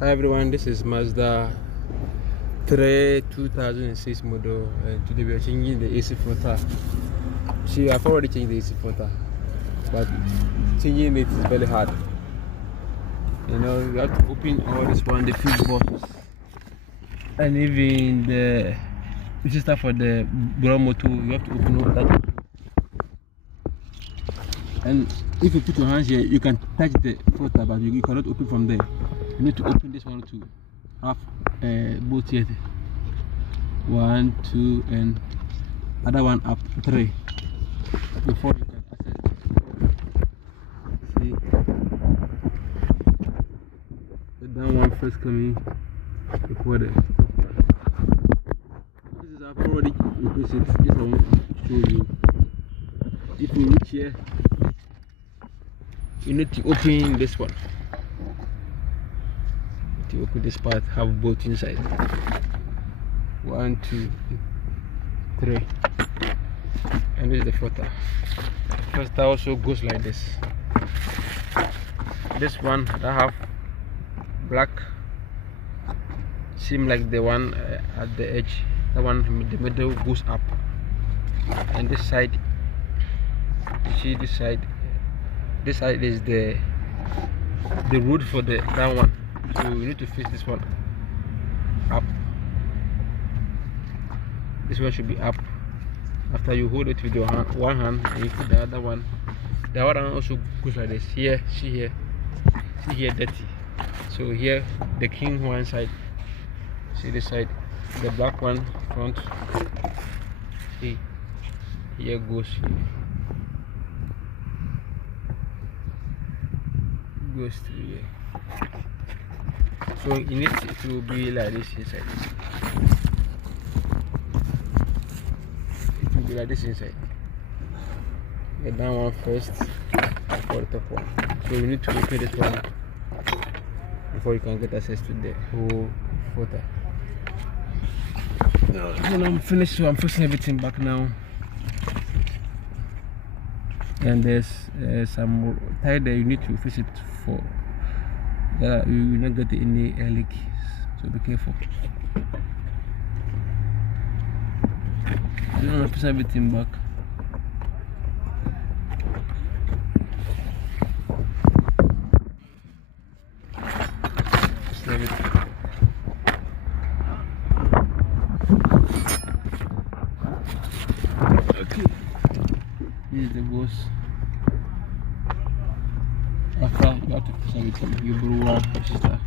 Hi everyone, this is Mazda 3 2006 model, and today we are changing the AC filter. See, I've already changed the AC filter, but changing it is very hard. You know, you have to open all this one, the fuse boxes, and even the resistor for the ground motor, you have to open all that. And if you put your hands here, you can touch the filter, but you cannot open from there. You need to open this one to have both here. 1, 2, and other one up 3 before you can access it. See, the down one first coming before the top one. This is I've already replaced it. This I want to show you. If you reach here, you need to open this one. To open this part, have both inside. 1, 2, 3, and this is the filter. Filter also goes like this. This one that have black seem like the one at the edge. That one in the middle goes up, and this side, you see this side. This side is the root for the that one. So you need to fix this one up. This one should be up. After you hold it with your hand, one hand, and you put the other one. The other one also goes like this. Here, see here, dirty. So here, the king one side. See this side, the black one front. See, here goes. Goes through here. So in it will be like this inside. It will be like this inside. Get down one first before the top one. So you need to open this one before you can get access to the whole filter. When I'm finished, so I'm fixing everything back now. And there's some tie there you need to fix it for. You will not get any leak, so be careful. You don't want to put everything back. Just leave it. Okay, this is the boss. After you have to put everything, you brew one resistor.